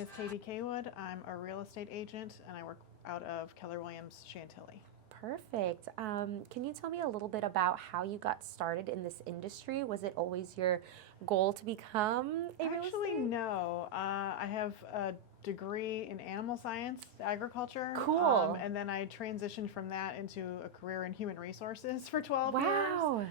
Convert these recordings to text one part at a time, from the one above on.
is Katie Cawood. I'm a real estate agent and I work out of Keller Williams Chantilly. Perfect. Can you tell me a little bit about how you got started in this industry? Was it always your goal to become a real Actually, estate? no. I have a degree in animal science, agriculture, Cool. and then I transitioned from that into a career in human resources for 12 years. Wow.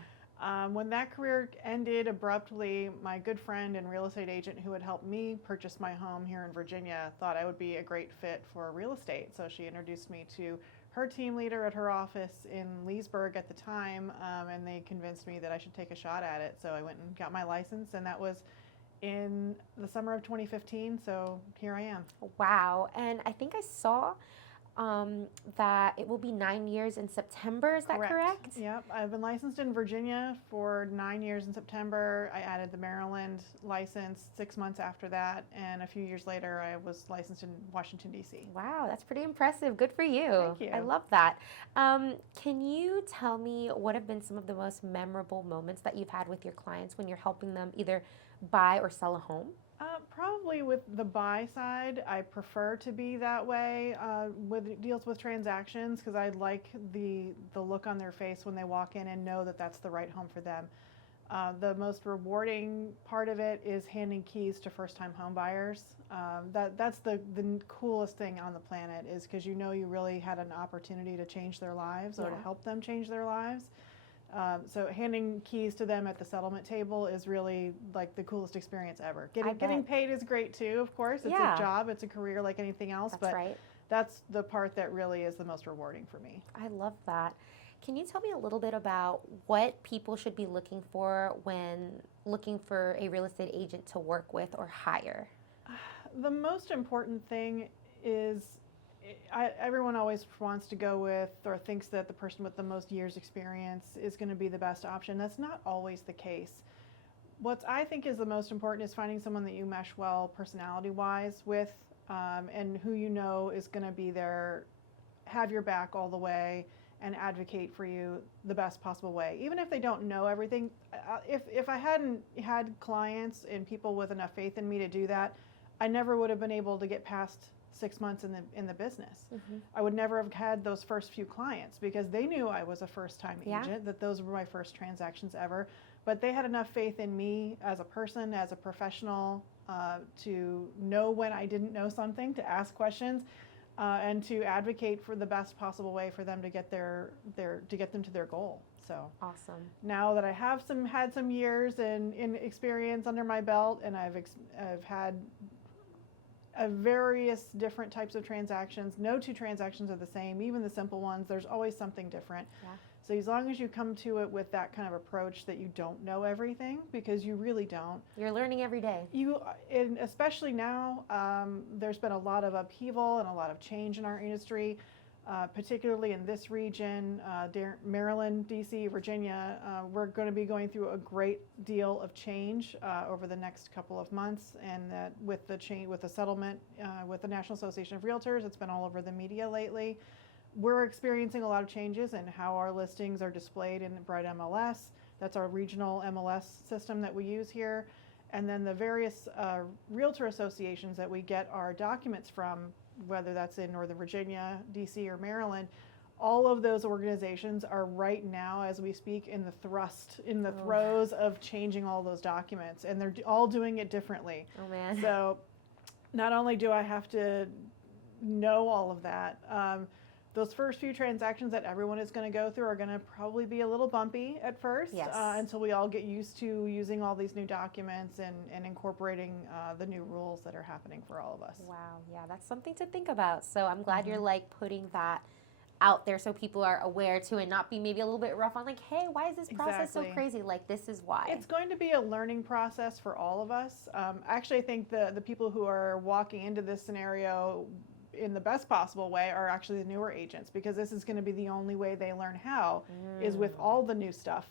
When that career ended abruptly, my good friend and real estate agent who had helped me purchase my home here in Virginia thought I would be a great fit for real estate. So she introduced me to her team leader at her office in Leesburg at the time, and they convinced me that I should take a shot at it. So I went and got my license, and that was in the summer of 2015. So here I am. Wow. And I think I saw that it will be 9 years in September. Is that correct? Yep. I've been licensed in Virginia for 9 years in September. I added the Maryland license 6 months after that, and a few years later I was licensed in Washington, D.C. Wow, that's pretty impressive. Good for you. Thank you. I love that. Can you tell me what have been some of the most memorable moments that you've had with your clients when you're helping them either buy or sell a home? Probably with the buy side, I prefer to be that way with deals with transactions because I like the look on their face when they walk in and know that that's the right home for them. The most rewarding part of it is handing keys to first-time home buyers. That's the coolest thing on the planet is because you know you really had an opportunity to change their lives or to help them change their lives. So handing keys to them at the settlement table is really like the coolest experience ever. Getting paid is great too, of course. It's a job, it's a career like anything else, that's the part that really is the most rewarding for me. I love that. Can you tell me a little bit about what people should be looking for when looking for a real estate agent to work with or hire? The most important thing is everyone always wants to go with or thinks that the person with the most years experience is going to be the best option. That's not always the case. What I think is the most important is finding someone that you mesh well personality-wise with and who you know is going to be there, have your back all the way, and advocate for you the best possible way. Even if they don't know everything, if I hadn't had clients and people with enough faith in me to do that, I never would have been able to get past 6 months in the business. I would never have had those first few clients because they knew I was a first-time agent, that those were my first transactions ever. But they had enough faith in me as a person, as a professional, to know when I didn't know something, to ask questions, and to advocate for the best possible way for them to get to get them to their goal. So awesome. Now that I have had some years in experience under my belt, and I've had various different types of transactions. No two transactions are the same, even the simple ones. There's always something different. Yeah. So as long as you come to it with that kind of approach that you don't know everything, because you really don't. You're learning every day. And especially now, there's been a lot of upheaval and a lot of change in our industry, particularly in this region, Maryland, D.C., Virginia. We're going to be going through a great deal of change over the next couple of months, and that with the settlement with the National Association of Realtors, it's been all over the media lately. We're experiencing a lot of changes in how our listings are displayed in Bright MLS. That's our regional MLS system that we use here. And then the various realtor associations that we get our documents from, whether that's in Northern Virginia, DC, or Maryland, all of those organizations are right now, as we speak, in the throes of changing all those documents, and they're all doing it differently. Oh man! So, not only do I have to know all of that, those first few transactions that everyone is going to go through are going to probably be a little bumpy at first, until we all get used to using all these new documents and incorporating the new rules that are happening for all of us. Wow, yeah, that's something to think about. So I'm glad you're like putting that out there so people are aware too, and not be maybe a little bit rough on like, hey, why is this process so crazy? Like, this is why. It's going to be a learning process for all of us. Actually, I think the people who are walking into this scenario in the best possible way are actually the newer agents, because this is going to be the only way they learn how is with all the new stuff.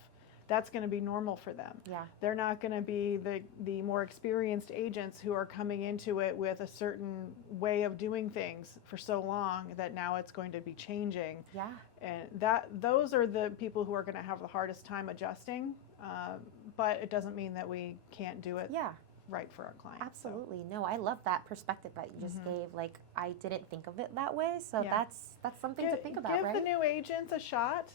That's going to be normal for them. Yeah. They're not going to be the more experienced agents who are coming into it with a certain way of doing things for so long that now it's going to be changing. Yeah. And those are the people who are going to have the hardest time adjusting. But it doesn't mean that we can't do it. Yeah. right for our clients. Absolutely. No, I love that perspective that you just gave. Like, I didn't think of it that way. So that's something to think about, right? Give the new agents a shot.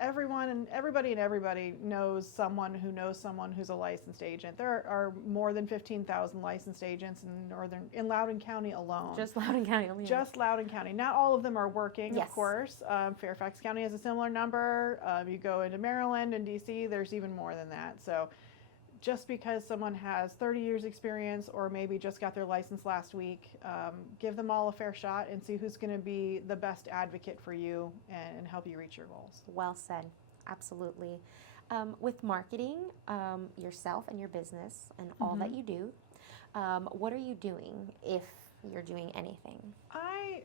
Everybody knows someone who's a licensed agent. There are more than 15,000 licensed agents in Loudoun County alone. Just Loudoun County alone. Just Loudoun County. Not all of them are working, Yes. of course. Fairfax County has a similar number. You go into Maryland and DC, there's even more than that. So just because someone has 30 years experience or maybe just got their license last week, give them all a fair shot and see who's going to be the best advocate for you and help you reach your goals. Well said. Absolutely. With marketing yourself and your business and all that you do, what are you doing if you're doing anything? I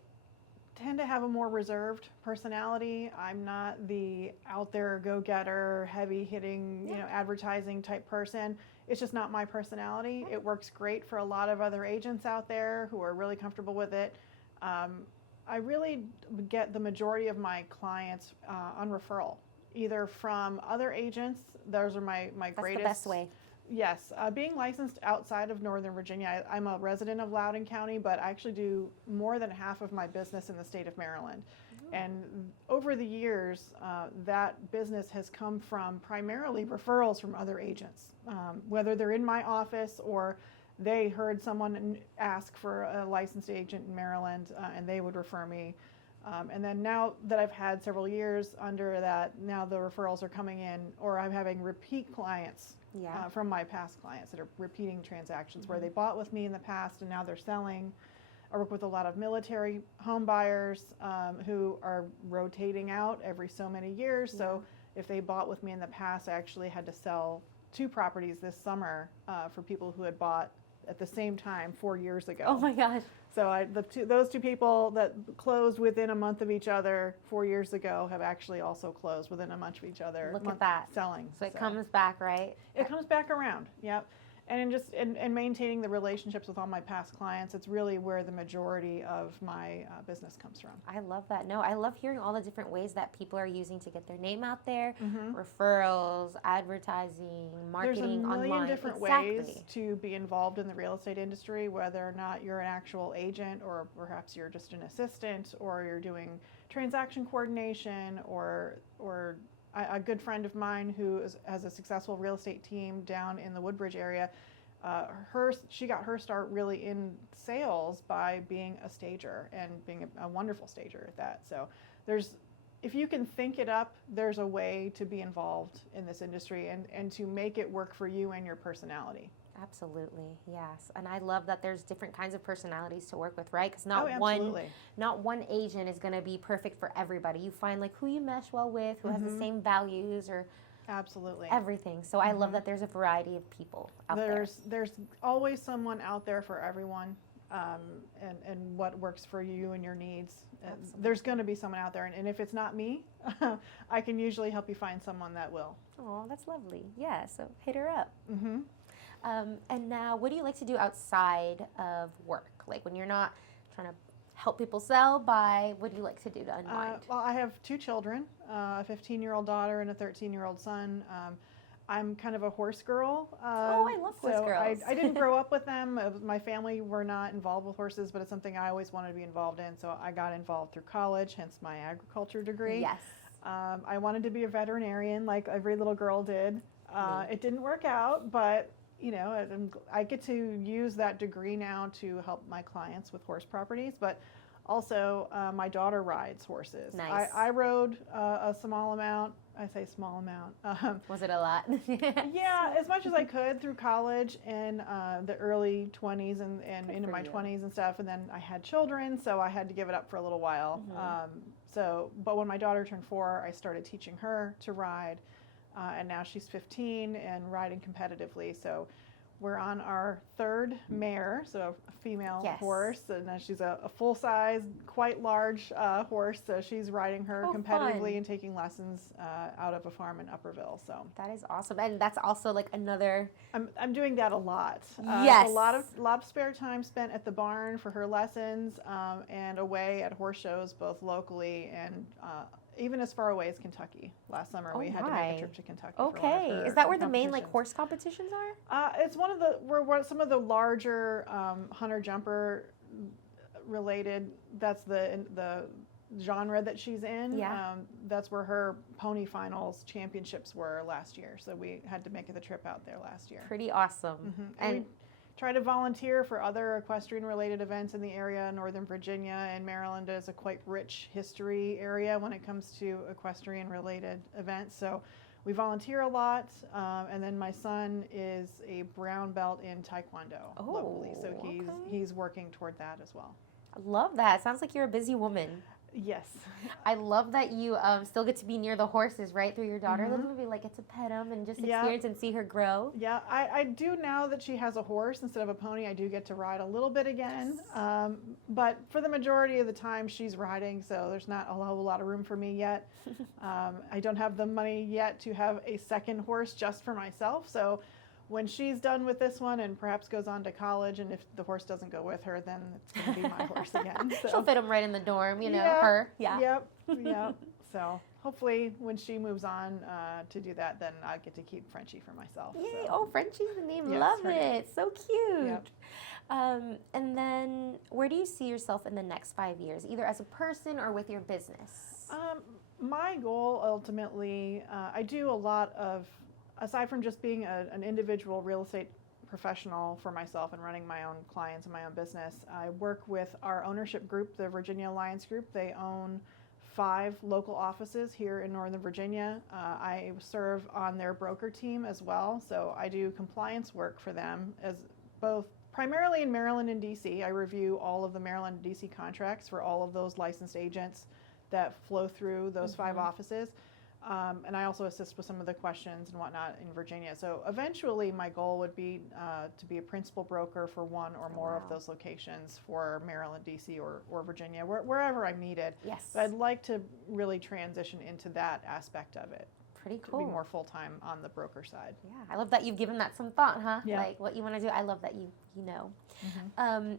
tend to have a more reserved personality. I'm not the out there go-getter, heavy-hitting, advertising type person. It's just not my personality. It works great for a lot of other agents out there who are really comfortable with it. I really get the majority of my clients on referral, either from other agents. Those are my greatest. That's the best way. Yes, being licensed outside of Northern Virginia, I'm a resident of Loudoun County, but I actually do more than half of my business in the state of Maryland. And over the years, that business has come from primarily referrals from other agents, whether they're in my office or they heard someone ask for a licensed agent in Maryland, and they would refer me. And then now that I've had several years under that, now the referrals are coming in, or I'm having repeat clients from my past clients that are repeating transactions where they bought with me in the past and now they're selling. I work with a lot of military home buyers who are rotating out every so many years. So if they bought with me in the past, I actually had to sell 2 properties this summer for people who had bought at the same time 4 years ago. Oh my gosh. So those 2 people that closed within a month of each other 4 years ago have actually also closed within a month of each other. Look at that. Selling. So it comes back, right? It comes back around, yep. And in maintaining the relationships with all my past clients, it's really where the majority of my business comes from. I love that. No, I love hearing all the different ways that people are using to get their name out there, referrals, advertising, marketing online. There's a million different ways to be involved in the real estate industry, whether or not you're an actual agent or perhaps you're just an assistant or you're doing transaction coordination or a good friend of mine who has a successful real estate team down in the Woodbridge area, she got her start really in sales by being a stager and being a wonderful stager at that. So if you can think it up, there's a way to be involved in this industry and to make it work for you and your personality. Absolutely, yes. And I love that there's different kinds of personalities to work with, right? Because not one agent is going to be perfect for everybody. You find like who you mesh well with, who has the same values or everything. So I love that there's a variety of people out there. There's always someone out there for everyone, and what works for you and your needs. There's going to be someone out there, and if it's not me, I can usually help you find someone that will. Oh, that's lovely. Yeah, so hit her up. And now, what do you like to do outside of work? Like when you're not trying to help people sell, what do you like to do to unwind? Well, I have 2 children, a 15-year-old daughter and a 13-year-old son. I'm kind of a horse girl. I love horse girls. I didn't grow up with them. My family were not involved with horses, but it's something I always wanted to be involved in. So I got involved through college, hence my agriculture degree. Yes. I wanted to be a veterinarian like every little girl did. It didn't work out, but I get to use that degree now to help my clients with horse properties, but also my daughter rides horses. Nice. I rode a small amount. I say small amount. Was it a lot? Yeah, as much as I could through college and the early 20s and into my 20s and stuff, and then I had children, so I had to give it up for a little while. But when my daughter turned 4, I started teaching her to ride. And now she's 15 and riding competitively. So we're on our 3rd mare, so a female horse, and she's a full-size, quite large horse. So she's riding her competitively and taking lessons out of a farm in Upperville. So that is awesome, and that's also like another. I'm doing that a lot. Yes, a lot of spare time spent at the barn for her lessons, and away at horse shows, both locally and even as far away as Kentucky. Last summer we had to make a trip to Kentucky. Okay, for is that where the main like horse competitions are? It's one of the some of the larger hunter jumper related. That's the genre that she's in. Yeah. That's where her pony finals championships were last year. So we had to make the trip out there last year. Pretty awesome. Mm-hmm. And we try to volunteer for other equestrian related events in the area. Northern Virginia and Maryland is a quite rich history area when it comes to equestrian related events. So we volunteer a lot, and then my son is a brown belt in Taekwondo locally, so he's working toward that as well. I love that. Sounds like you're a busy woman. Yes. I love that you still get to be near the horses, right, through your daughter. Mm-hmm. Maybe like get to pet them and just experience and see her grow. Yeah, I do now that she has a horse instead of a pony. I do get to ride a little bit again, but for the majority of the time she's riding, so there's not a whole lot of room for me yet. I don't have the money yet to have a second horse just for myself, so when she's done with this one and perhaps goes on to college, and if the horse doesn't go with her, then it's going to be my horse again. So. She'll fit him right in the dorm, her. Yeah. Yep. So hopefully when she moves on to do that, then I get to keep Frenchie for myself. Yay. So. Oh, Frenchie's the name. Yes, love it. So cute. Yep. And then where do you see yourself in the next 5 years, either as a person or with your business? My goal ultimately, I do a lot of, aside from just being an individual real estate professional for myself and running my own clients and my own business, I work with our ownership group, the Virginia Alliance Group. They own 5 local offices here in Northern Virginia. I serve on their broker team as well, so I do compliance work for them as both primarily in Maryland and DC. I review all of the Maryland and DC contracts for all of those licensed agents that flow through those 5 offices. And I also assist with some of the questions and whatnot in Virginia. So eventually my goal would be to be a principal broker for one or more of those locations for Maryland, DC, or Virginia, wherever I'm needed. Yes. But I'd like to really transition into that aspect of it. Pretty cool. To be more full-time on the broker side. Yeah, I love that you've given that some thought, huh? Yeah. Like what you want to do. I love that you know. Mm-hmm.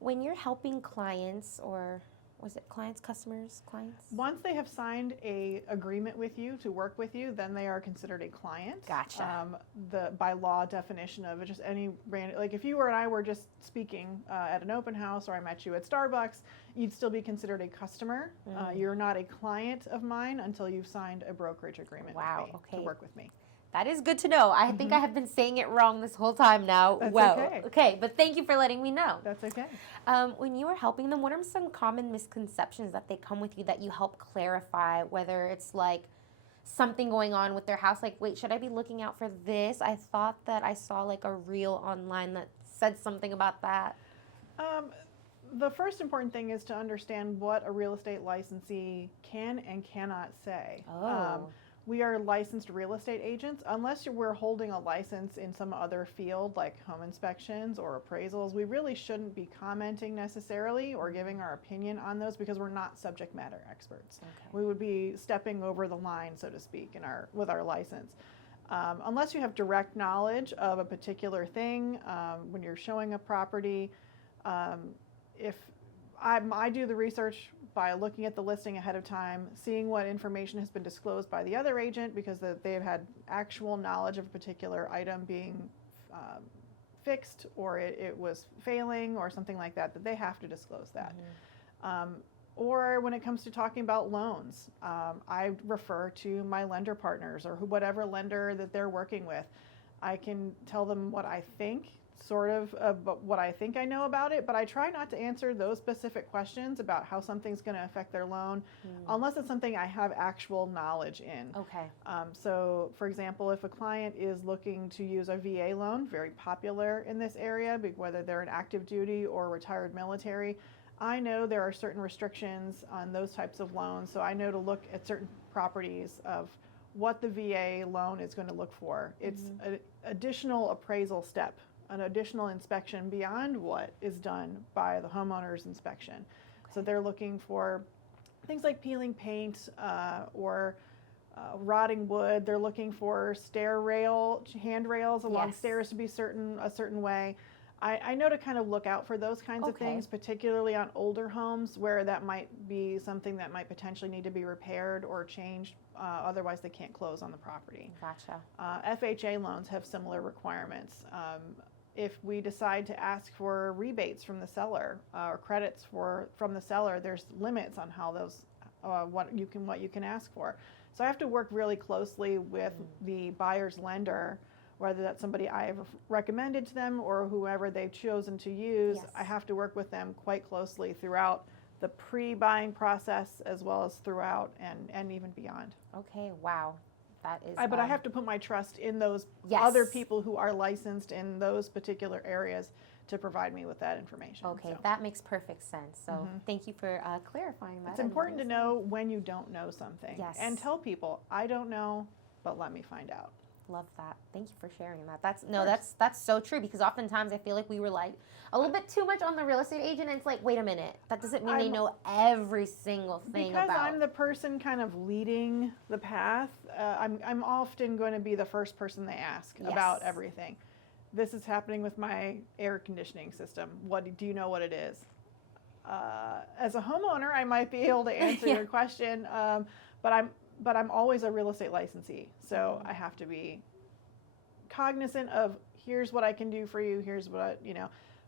When you're helping clients, or was it clients, customers, clients? Once they have signed a agreement with you to work with you, then they are considered a client. Gotcha. The by law definition of it, just any random, like if you or I were just speaking at an open house, or I met you at Starbucks, you'd still be considered a customer. You're not a client of mine until you've signed a brokerage agreement with me to work with me. That is good to know. I think I have been saying it wrong this whole time now. That's okay. Okay, but thank you for letting me know. That's okay. When you are helping them, what are some common misconceptions that they come with you that you help clarify, whether it's like something going on with their house, like, wait, should I be looking out for this? I thought that I saw like a reel online that said something about that. The first important thing is to understand what a real estate licensee can and cannot say. We are licensed real estate agents. Unless we're holding a license in some other field like home inspections or appraisals, we really shouldn't be commenting necessarily or giving our opinion on those because we're not subject matter experts. We would be stepping over the line, so to speak, with our license. Unless you have direct knowledge of a particular thing, when you're showing a property, if I do the research by looking at the listing ahead of time, seeing what information has been disclosed by the other agent because they have had actual knowledge of a particular item being fixed, or it was failing or something like that, that they have to disclose that. Or when it comes to talking about loans, I refer to my lender partners or whatever lender that they're working with. I can tell them what I think, what I think I know about it, but I try not to answer those specific questions about how something's going to affect their loan unless it's something I have actual knowledge in. So, for example, if a client is looking to use a VA loan, very popular in this area, whether they're in active duty or retired military, I know there are certain restrictions on those types of loans, so I know to look at certain properties of what the VA loan is going to look for. It's an additional appraisal step, an additional inspection beyond what is done by the homeowner's inspection. So they're looking for things like peeling paint or rotting wood. They're looking for handrails along stairs to be a certain way. I know to kind of look out for those kinds of things, particularly on older homes where that might be something that might potentially need to be repaired or changed. Otherwise, they can't close on the property. Gotcha. FHA loans have similar requirements. If we decide to ask for rebates from the seller or credits from the seller, there's limits on how those what you can ask for. So I have to work really closely with the buyer's lender, whether that's somebody I've recommended to them or whoever they've chosen to use. Yes. I have to work with them quite closely throughout the pre-buying process as well as throughout and even beyond. Okay, wow. That is But I have to put my trust in those Yes. other people who are licensed in those particular areas to provide me with that information. Okay, So that makes perfect sense. So thank you for clarifying that. it's important to know when you don't know something. Yes. And tell people, I don't know, but let me find out. Love that. Thank you for sharing that. That's so true, because oftentimes I feel like we rely a little bit too much on the real estate agent, and it's like, wait a minute, that doesn't mean they know every single thing because about. I'm the person kind of leading the path. I'm often going to be the first person they ask about everything. This is happening with my air conditioning system. Do you know what it is? As a homeowner, I might be able to answer your question, but I'm always a real estate licensee, so I have to be cognizant of, here's what I can do for you, here's what,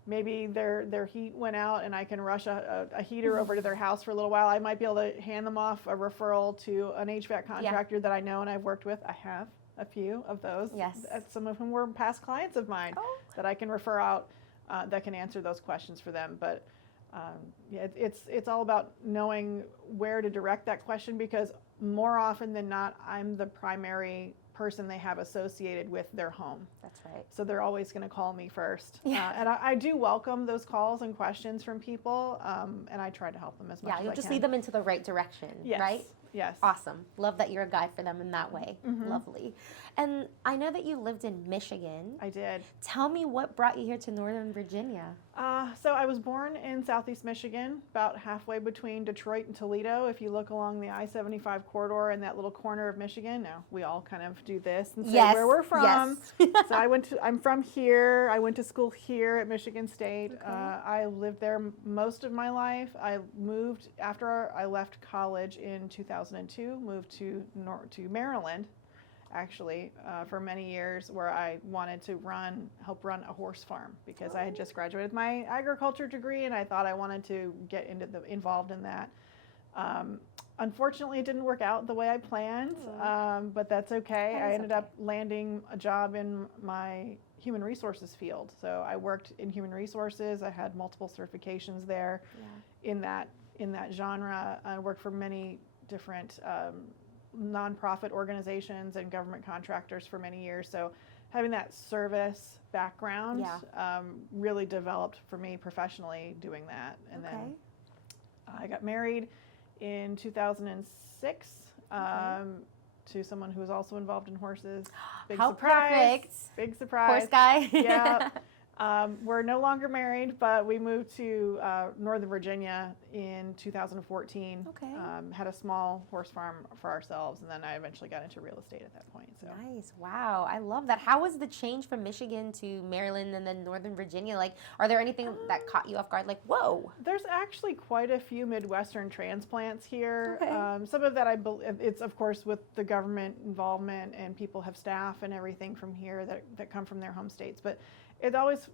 maybe their heat went out and I can rush a heater over to their house for a little while. I might be able to hand them off a referral to an HVAC contractor that I know and I've worked with. I have a few of those. Yes. Some of whom were past clients of mine that I can refer out that can answer those questions for them. But it's all about knowing where to direct that question, because more often than not, I'm the primary person they have associated with their home. That's right. So they're always going to call me first. And I do welcome those calls and questions from people, and I try to help them as much as I can. Yeah, you'll just lead them into the right direction, right? Yes. Awesome. Love that you're a guide for them in that way. Lovely. And I know that you lived in Michigan. I did. Tell me what brought you here to Northern Virginia. So I was born in Southeast Michigan, about halfway between Detroit and Toledo. If you look along the I-75 corridor in that little corner of Michigan, now we all kind of do this and say where we're from. So I'm from here. I went to school here at Michigan State. I lived there most of my life. I moved after I left college in 2002, moved to Maryland, actually, for many years, where I wanted to help run a horse farm, because I had just graduated with my agriculture degree and I thought I wanted to get involved in that. Unfortunately, it didn't work out the way I planned, but that's okay. I ended up landing a job in my human resources field. So I worked in human resources. I had multiple certifications there in that genre. I worked for many different nonprofit organizations and government contractors for many years. So having that service background really developed for me professionally doing that. And then I got married in 2006 to someone who was also involved in horses. Big surprise. Perfect. Big surprise. Horse guy. Yeah. We're no longer married, but we moved to Northern Virginia in 2014. Had a small horse farm for ourselves, and then I eventually got into real estate at that point. So. Nice. Wow. I love that. How was the change from Michigan to Maryland and then Northern Virginia? Like, are there anything that caught you off guard? Like, whoa. There's actually quite a few Midwestern transplants here. Some of that it's of course with the government involvement, and people have staff and everything from here that come from their home states. But it always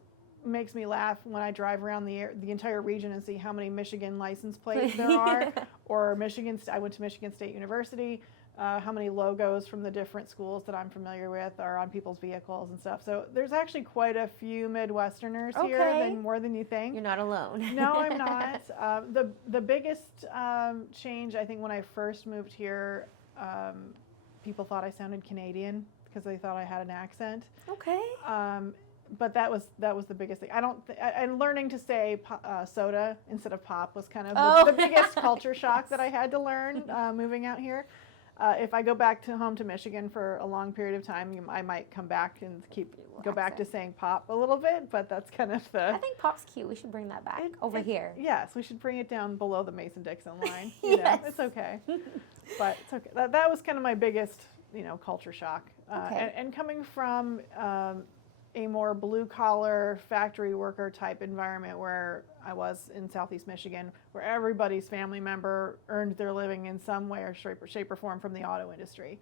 makes me laugh when I drive around the entire region and see how many Michigan license plates there are, or I went to Michigan State University, how many logos from the different schools that I'm familiar with are on people's vehicles and stuff. So there's actually quite a few Midwesterners here, more than you think. You're not alone. No, I'm not. The biggest change, I think, when I first moved here, people thought I sounded Canadian because they thought I had an accent. But that was the biggest thing. And learning to say soda instead of pop was kind of the biggest culture shock that I had to learn moving out here. If I go back home to Michigan for a long period of time, I might come back and go back to saying pop a little bit, but that's kind of the... I think pop's cute. We should bring that back over here. Yes, we should bring it down below the Mason-Dixon line. You know, it's okay. But it's okay. That was kind of my biggest, culture shock. And coming from a more blue collar factory worker type environment where I was in Southeast Michigan, where everybody's family member earned their living in some way or shape or form from the auto industry,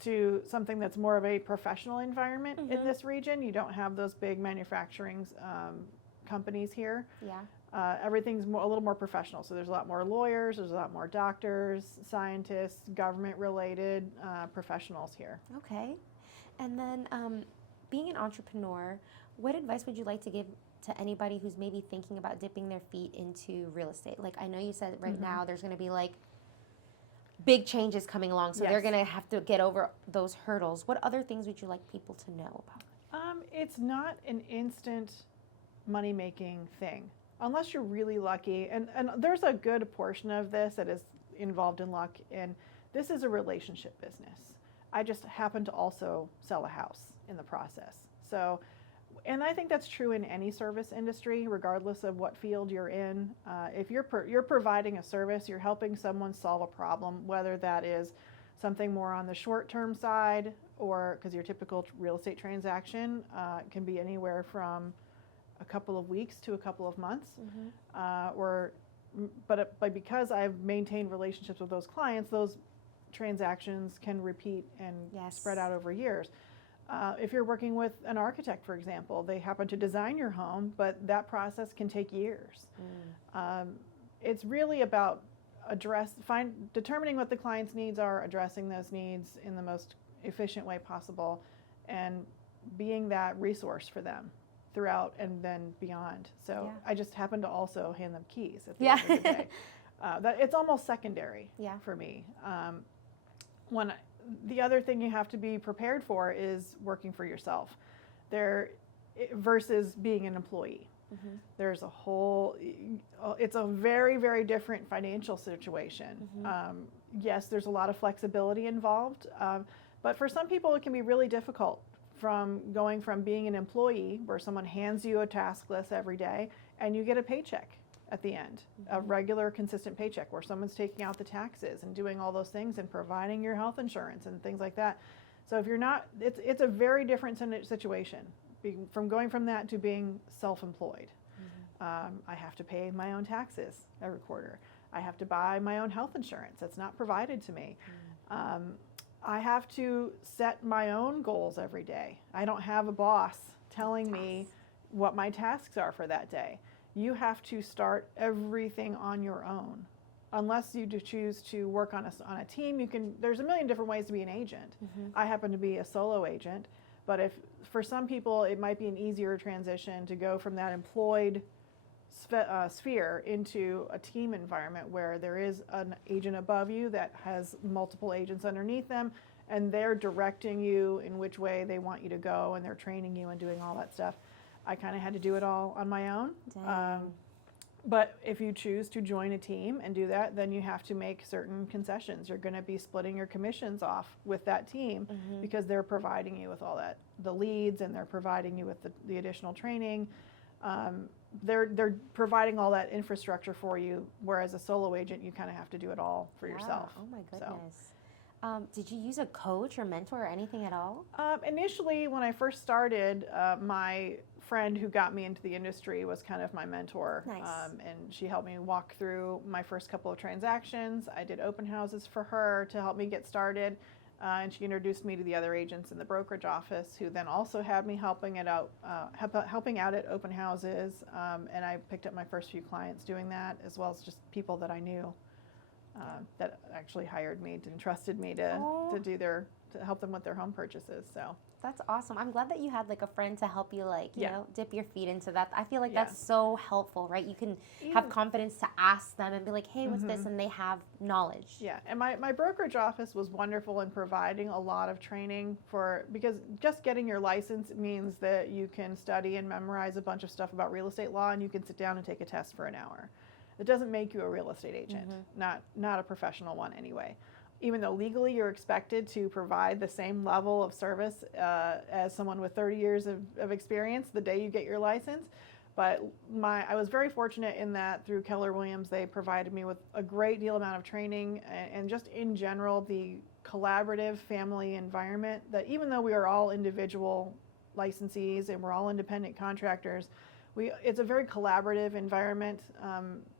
to something that's more of a professional environment in this region. You don't have those big manufacturing companies here. Yeah. Everything's a little more professional. So there's a lot more lawyers, there's a lot more doctors, scientists, government-related professionals here. Okay. And then being an entrepreneur, what advice would you like to give to anybody who's maybe thinking about dipping their feet into real estate? Like, I know you said right now there's going to be like big changes coming along, so they're going to have to get over those hurdles. What other things would you like people to know about? It's not an instant money-making thing, unless you're really lucky. And there's a good portion of this that is involved in luck, and this is a relationship business. I just happen to also sell a house in the process. So, and I think that's true in any service industry, regardless of what field you're in. If you're providing a service, you're helping someone solve a problem, whether that is something more on the short-term side, or because your typical real estate transaction can be anywhere from a couple of weeks to a couple of months, but because I've maintained relationships with those clients, those transactions can repeat and spread out over years. If you're working with an architect, for example, they happen to design your home, but that process can take years. It's really about determining what the client's needs are, addressing those needs in the most efficient way possible, and being that resource for them throughout and then beyond. So I just happen to also hand them keys at the end of the day. It's almost secondary for me. The other thing you have to be prepared for is working for yourself versus being an employee. There's it's a very, very different financial situation. Yes, there's a lot of flexibility involved, but for some people it can be really difficult going from being an employee where someone hands you a task list every day and you get a paycheck at the end, a regular, consistent paycheck where someone's taking out the taxes and doing all those things and providing your health insurance and things like that. So if you're not, it's a very different situation from going from that to being self-employed. I have to pay my own taxes every quarter. I have to buy my own health insurance. That's not provided to me. I have to set my own goals every day. I don't have a boss telling me what my tasks are for that day. You have to start everything on your own. Unless you do choose to work on a team, there's a million different ways to be an agent. I happen to be a solo agent, but for some people it might be an easier transition to go from that employed sphere into a team environment where there is an agent above you that has multiple agents underneath them, and they're directing you in which way they want you to go, and they're training you and doing all that stuff. I kind of had to do it all on my own. But if you choose to join a team and do that, then you have to make certain concessions. You're going to be splitting your commissions off with that team because they're providing you with all that, the leads, and they're providing you with the additional training. They're providing all that infrastructure for you, whereas a solo agent, you kind of have to do it all for yourself. Oh my goodness. Did you use a coach or mentor or anything at all? Initially, when I first started, my friend who got me into the industry was kind of my mentor. Nice. And she helped me walk through my first couple of transactions. I did open houses for her to help me get started. And she introduced me to the other agents in the brokerage office, who then also had me helping out at open houses. And I picked up my first few clients doing that, as well as just people that I knew that actually hired me and trusted me to help them with their home purchases. So that's awesome. I'm glad that you had like a friend to help you, like, you know, dip your feet into that. I feel like that's so helpful, right? You can have confidence to ask them and be like, hey, what's this? And they have knowledge. Yeah, and my brokerage office was wonderful in providing a lot of training because just getting your license means that you can study and memorize a bunch of stuff about real estate law, and you can sit down and take a test for an hour. It doesn't make you a real estate agent, not a professional one anyway. Even though legally you're expected to provide the same level of service as someone with 30 years of experience the day you get your license. But I was very fortunate in that through Keller Williams, they provided me with a great deal amount of training, and just in general, the collaborative family environment, that even though we are all individual licensees, and we're all independent contractors. It's a very collaborative environment.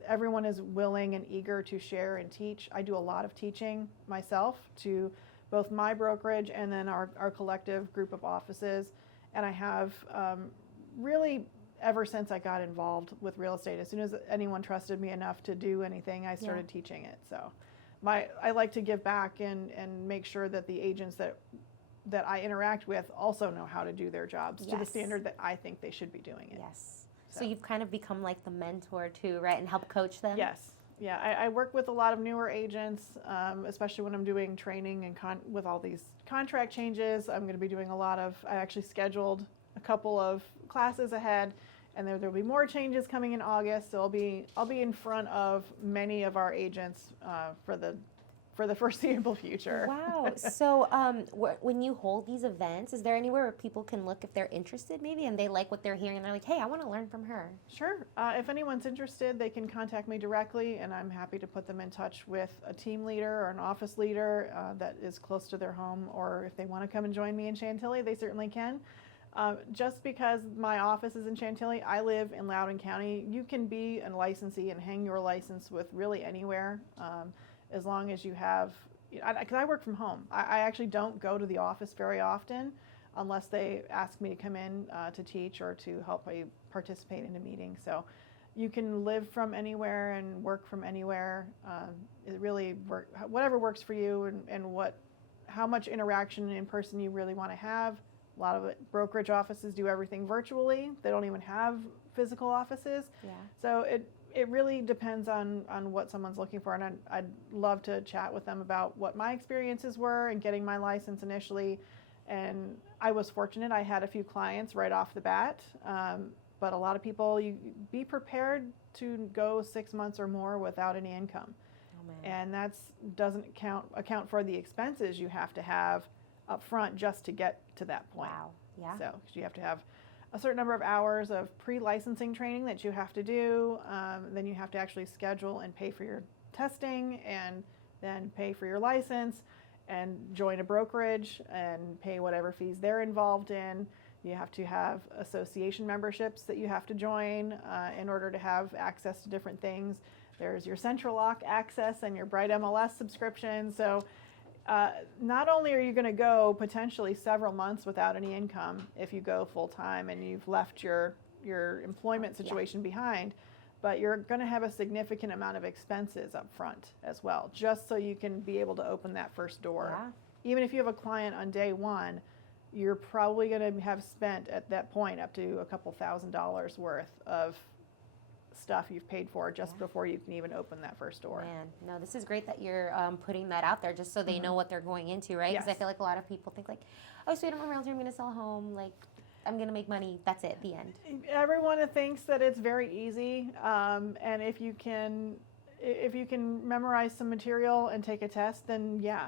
Everyone is willing and eager to share and teach. I do a lot of teaching myself to both my brokerage and then our collective group of offices. And I have really, ever since I got involved with real estate, as soon as anyone trusted me enough to do anything, I started teaching it. So I like to give back and make sure that the agents that I interact with also know how to do their jobs to the standard that I think they should be doing it. Yes. So you've kind of become like the mentor too, right? And help coach them? Yes. Yeah, I work with a lot of newer agents, especially when I'm doing training and with all these contract changes. I'm going to be doing I actually scheduled a couple of classes ahead, and there'll be more changes coming in August. So I'll be in front of many of our agents for the foreseeable future. Wow. So when you hold these events, is there anywhere where people can look if they're interested maybe and they like what they're hearing and they're like, hey, I want to learn from her? Sure. If anyone's interested, they can contact me directly, and I'm happy to put them in touch with a team leader or an office leader that is close to their home, or if they want to come and join me in Chantilly, they certainly can. Just because my office is in Chantilly, I live in Loudoun County. You can be a licensee and hang your license with really anywhere. As long as you have, because I work from home. I actually don't go to the office very often unless they ask me to come in to teach or to help participate in a meeting. So you can live from anywhere and work from anywhere. It really whatever works for you and how much interaction in person you really want to have. A lot of brokerage offices do everything virtually. They don't even have physical offices. Yeah. So it really depends on what someone's looking for, and I'd love to chat with them about what my experiences were in getting my license initially. And I was fortunate; I had a few clients right off the bat. But a lot of people, you be prepared to go 6 months or more without any income, and that doesn't account for the expenses you have to have up front just to get to that point. Wow. Yeah. So 'cause you have to have a certain number of hours of pre-licensing training that you have to do. Then you have to actually schedule and pay for your testing, and then pay for your license, and join a brokerage and pay whatever fees they're involved in. You have to have association memberships that you have to join in order to have access to different things. There's your Central Lock access and your Bright MLS subscription. So not only are you going to go potentially several months without any income if you go full time and you've left your employment situation behind, but you're going to have a significant amount of expenses up front as well, just so you can be able to open that first door. Yeah. Even if you have a client on day one, you're probably going to have spent at that point up to a couple $1,000s worth of stuff you've paid for just before you can even open that first door. Man, no, this is great that you're putting that out there just so they know what they're going into, right? Because I feel like a lot of people think like, oh, sweet, I'm a realtor, I'm going to sell a home, like, I'm going to make money, that's it, the end. Everyone thinks that it's very easy, and if you can memorize some material and take a test, then yeah,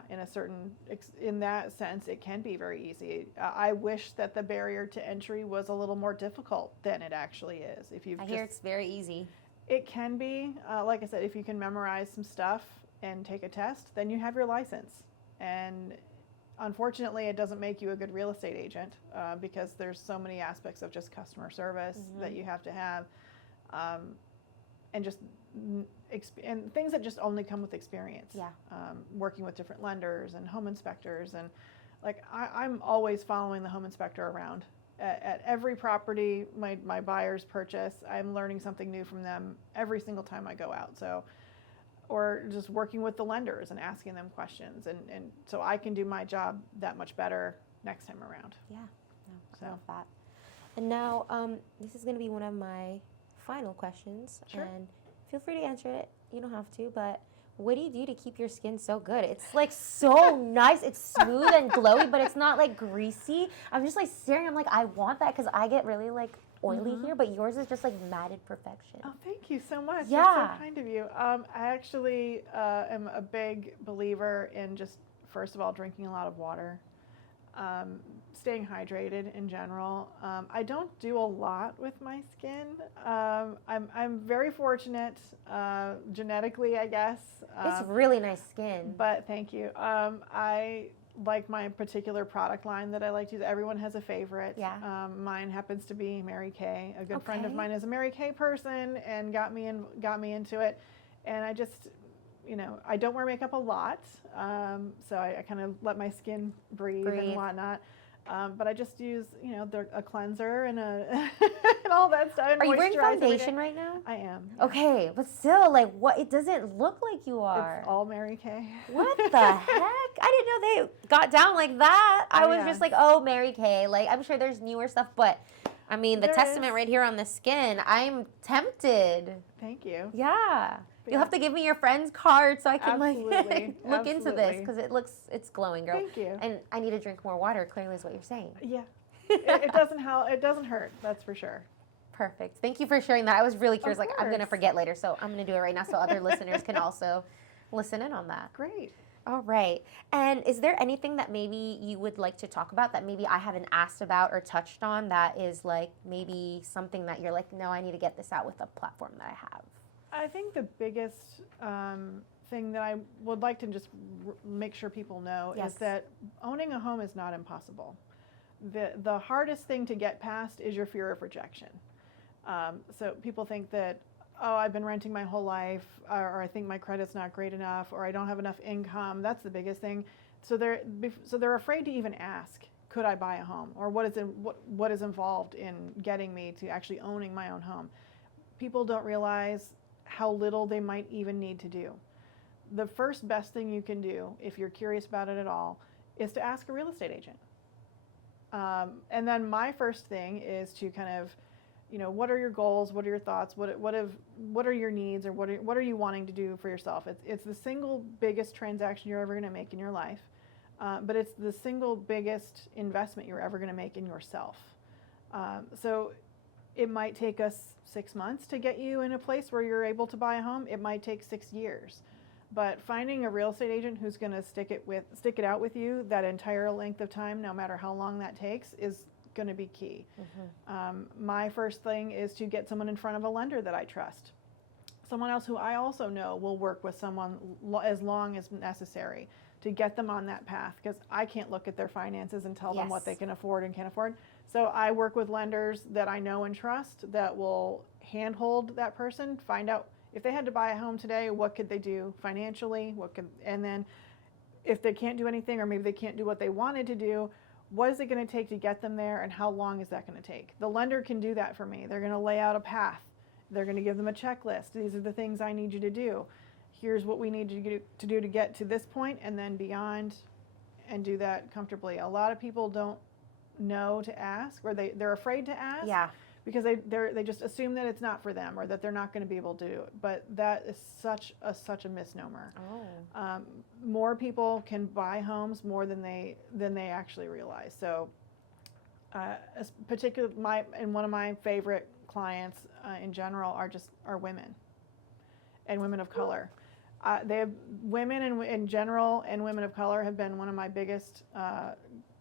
in that sense, it can be very easy. I wish that the barrier to entry was a little more difficult than it actually is. I hear it's very easy. It can be. Like I said, if you can memorize some stuff and take a test, then you have your license. And unfortunately, it doesn't make you a good real estate agent because there's so many aspects of just customer service that you have to have, and things that just only come with experience. Yeah. Working with different lenders and home inspectors, and like I'm always following the home inspector around. At every property my buyers purchase, I'm learning something new from them every single time I go out. So, or just working with the lenders and asking them questions, and so I can do my job that much better next time around. Yeah, no, I love that. And now, this is going to be one of my final questions. Sure. And feel free to answer it. You don't have to, but what do you do to keep your skin so good? It's like so nice. It's smooth and glowy, but it's not like greasy. I'm just like staring. I'm like, I want that because I get really like oily here, but yours is just like matted perfection. Oh, thank you so much. Yeah. That's so kind of you. I actually am a big believer in just, first of all, drinking a lot of water, staying hydrated in general. I don't do a lot with my skin. I'm very fortunate genetically, I guess. It's really nice skin. But thank you. like my particular product line that I like to use. Everyone has a favorite. Yeah. Mine happens to be Mary Kay. A good friend of mine is a Mary Kay person and got me into it. And I just, I don't wear makeup a lot, so I kind of let my skin breathe. And whatnot. But I just use, a cleanser and and all that stuff. And are you wearing foundation right now? I am. Yeah. Okay, but still, like, what? It doesn't look like you are. It's all Mary Kay. What the heck? I didn't know they got down like that. I was just like, oh, Mary Kay. Like, I'm sure there's newer stuff, but I mean, the testament right here on the skin. I'm tempted. Thank you. Yeah. You'll have to give me your friend's card so I can look into this because it's glowing, girl. Thank you. And I need to drink more water. Clearly, is what you're saying. Yeah, it doesn't help. It doesn't hurt. That's for sure. Perfect. Thank you for sharing that. I was really curious. Like, I'm gonna forget later, so I'm gonna do it right now so other listeners can also listen in on that. Great. All right. And is there anything that maybe you would like to talk about that maybe I haven't asked about or touched on that is like maybe something that you're like, no, I need to get this out with the platform that I have? I think the biggest thing that I would like to just make sure people know is that owning a home is not impossible. The hardest thing to get past is your fear of rejection. So people think that, oh, I've been renting my whole life, or I think my credit's not great enough, or I don't have enough income. That's the biggest thing. So they're afraid to even ask, could I buy a home, or what is involved in getting me to actually owning my own home. People don't realize how little they might even need to do. The first best thing you can do, if you're curious about it at all, is to ask a real estate agent. And then my first thing is to kind of, what are your goals? What are your thoughts? What are your needs, or what are you wanting to do for yourself? It's the single biggest transaction you're ever going to make in your life, but it's the single biggest investment you're ever going to make in yourself. So it might take us 6 months to get you in a place where you're able to buy a home. It might take 6 years. But finding a real estate agent who's going to stick it out with you that entire length of time, no matter how long that takes, is going to be key. My first thing is to get someone in front of a lender that I trust. Someone else who I also know will work with someone as long as necessary to get them on that path, because I can't look at their finances and tell them what they can afford and can't afford. So I work with lenders that I know and trust that will handhold that person, find out if they had to buy a home today, what could they do financially, and then if they can't do anything, or maybe they can't do what they wanted to do, what is it going to take to get them there, and how long is that going to take? The lender can do that for me. They're going to lay out a path. They're going to give them a checklist. These are the things I need you to do. Here's what we need to do to get to this point and then beyond, and do that comfortably. A lot of people don't know to ask, or they're afraid to ask. Yeah. Because they just assume that it's not for them, or that they're not going to be able to do it. But that is such a misnomer. Oh. More people can buy homes more than they actually realize. So, one of my favorite clients in general are women, and women of color. Women in general and women of color have been one of my biggest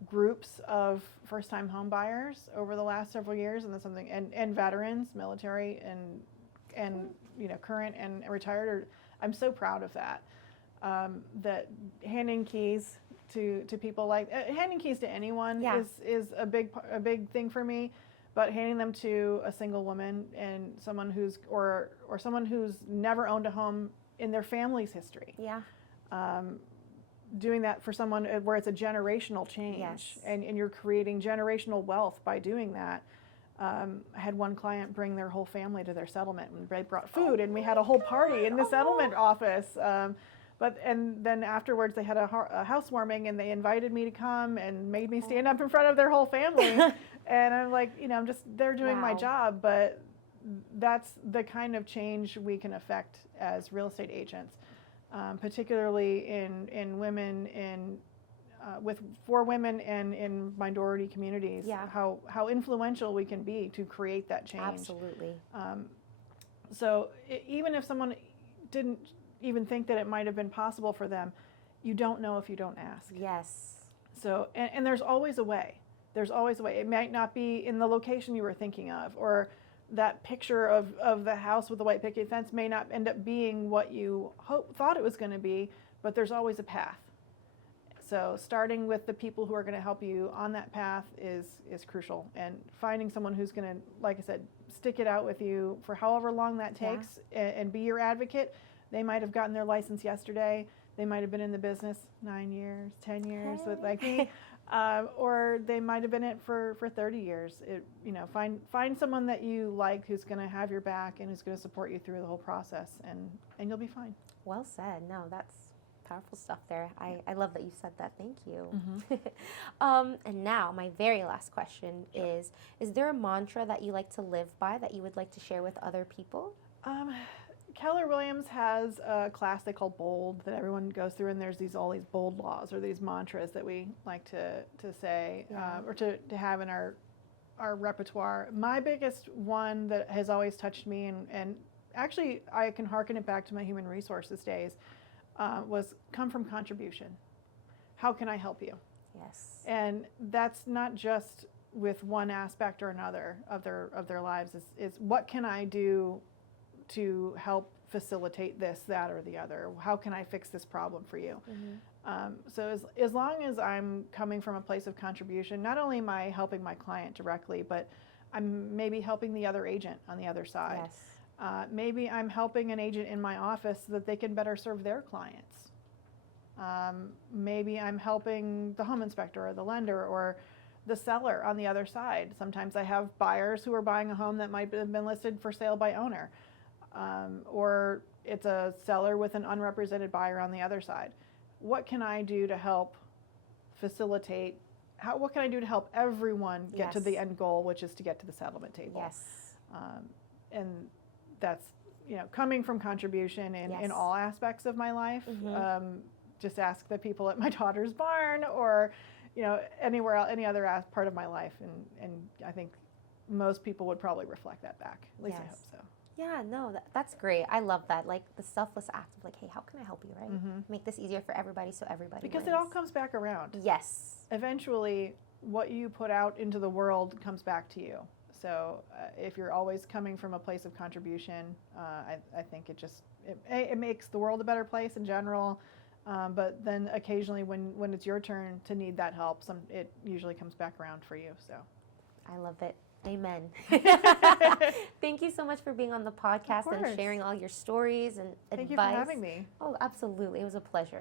groups of first-time home buyers over the last several years, and that's something. And veterans, military, and current and retired. I'm so proud of that. That handing keys to people, like handing keys to anyone is a big thing for me, but handing them to a single woman and someone who's or someone who's never owned a home in their family's history. Yeah. Doing that for someone where it's a generational change, and you're creating generational wealth by doing that. I had one client bring their whole family to their settlement, and they brought food, and we had a whole party in the settlement office. And then afterwards they had a housewarming, and they invited me to come and made me stand up in front of their whole family. And I'm like, they're doing my job, but that's the kind of change we can affect as real estate agents. Particularly in women, for women and in minority communities, how influential we can be to create that change. Absolutely. So even if someone didn't even think that it might have been possible for them, you don't know if you don't ask. Yes. So and there's always a way. There's always a way. It might not be in the location you were thinking of, or that picture of the house with the white picket fence may not end up being what you thought it was going to be, but there's always a path. So starting with the people who are going to help you on that path is crucial, and finding someone who's going to, like I said, stick it out with you for however long that takes, and be your advocate. They might have gotten their license yesterday. They might have been in the business 9 years, 10 years, like me, or they might have been in it for 30 years. Find someone that you like, who's going to have your back and who's going to support you through the whole process, and you'll be fine. Well said. No, that's powerful stuff there. I love that you said that. Thank you. And now my very last question is there a mantra that you like to live by that you would like to share with other people? Keller Williams has a class they call Bold that everyone goes through, and there's all these bold laws or these mantras that we like to say, or to have in our repertoire. My biggest one that has always touched me, and actually I can hearken it back to my human resources days, was come from contribution. How can I help you? Yes. And that's not just with one aspect or another of their lives. Is what can I do to help facilitate this, that, or the other? How can I fix this problem for you? So as long as I'm coming from a place of contribution, not only am I helping my client directly, but I'm maybe helping the other agent on the other side. Yes. Maybe I'm helping an agent in my office so that they can better serve their clients. Maybe I'm helping the home inspector or the lender or the seller on the other side. Sometimes I have buyers who are buying a home that might have been listed for sale by owner. Or it's a seller with an unrepresented buyer on the other side. What can I do to help facilitate? What can I do to help everyone get to the end goal, which is to get to the settlement table? Yes. And that's coming from contribution in all aspects of my life. Just ask the people at my daughter's barn, or anywhere else, any other part of my life, and I think most people would probably reflect that back. At least I hope so. Yeah, no, that's great. I love that. Like the selfless act of like, hey, how can I help you, right? Make this easier for everybody so everybody Because wins. it all comes back around. Yes. Eventually, what you put out into the world comes back to you. So if you're always coming from a place of contribution, I think it makes the world a better place in general. But then occasionally when it's your turn to need that help, it usually comes back around for you. So I love it. Amen. Thank you so much for being on the podcast and sharing all your stories and advice. Thank you for having me. Oh, absolutely. It was a pleasure.